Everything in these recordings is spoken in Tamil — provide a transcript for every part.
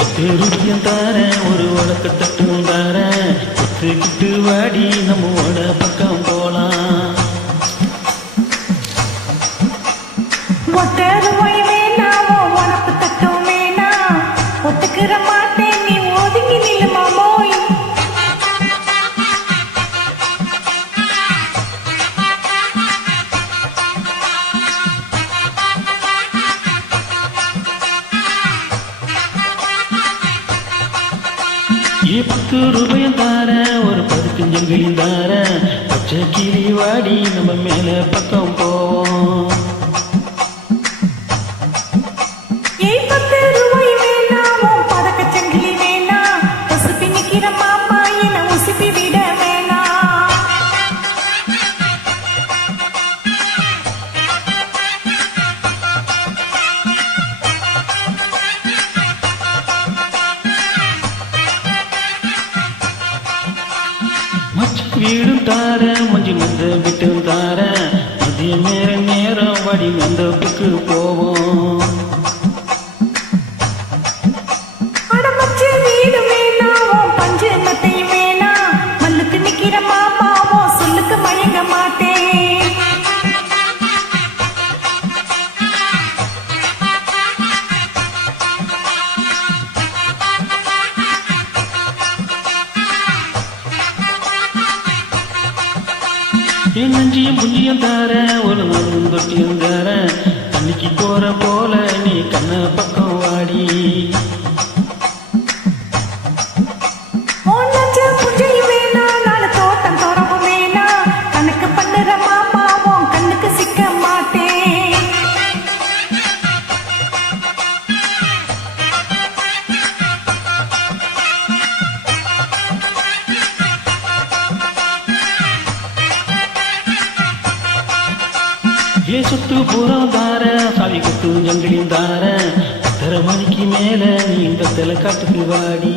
10 ரூபாயும் தாரேன், ஒரு வழக்க தட்டும் தாரேன். ஒத்துக்கிட்டு வாடி நம்மோட பக்கம் போலாம். ஒத்தருவாய் வேணாமோ உனக்கு தட்டும் வேணா, ஒத்துக்கிற மாட்டேன் நீ ஒதுங்கி நில்லுமா மோய். ஏ 10 ரூபாயும் தாரேன், ஒரு படுக்கஞ்சங்கிலியும் தாரேன். பச்சை கிளி வாடி நம்ம மேல பக்கம் போவோம். ஏய் 10 ரூபாய் வேணாமோ பதக்க சங்கிலி வேணா, உசுப்பி நிக்கிற மாமா என்ன உசுப்பி விட வேணா. மச்ச வீடும் தாரேன், மஞ்சு மந்த விட்டும் தாரேன். மதிய நேரம் வாடி மந்தப்புக்கு போவோம். அடமச்ச வீடு வேணாமோ பஞ்சு மத்தை வேணா, மல்லுக்கு நிக்கிற மாமாவோ சொல்லுக்கு மயங்க மாட்டேன். என் நஞ்சியும் புஞ்சியும் தாரேன், ஒரு மருந்தும் தொட்டியும் தாரேன். தண்ணிக்கு போற போல நீ கண்ண பக்கம் வாடி. உன்னச்ச புஞ்சை வேணா, நாலு தோட்டம் தொடர்பு வேணா, கணக்கு பண்ணுற மாமாவோ கண்ணுக்கு சிக்க மாட்டேன். ஏ சுத்து பூரம் தாரேன், சாவி கொட்டும் ஜங்கிலியும் தாரேன். 10:30 மணிக்கு மேல நீ இந்த தெல காட்டுக்கு வாடி.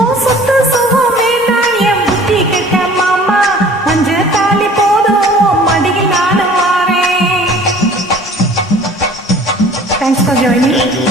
உன் சொத்து சுகம் வேணா, என் புத்தி கெட்ட மாமா, மஞ்ச தாலி போதும் உன் மடியில் நானும் வாரேன். Thanks for joining.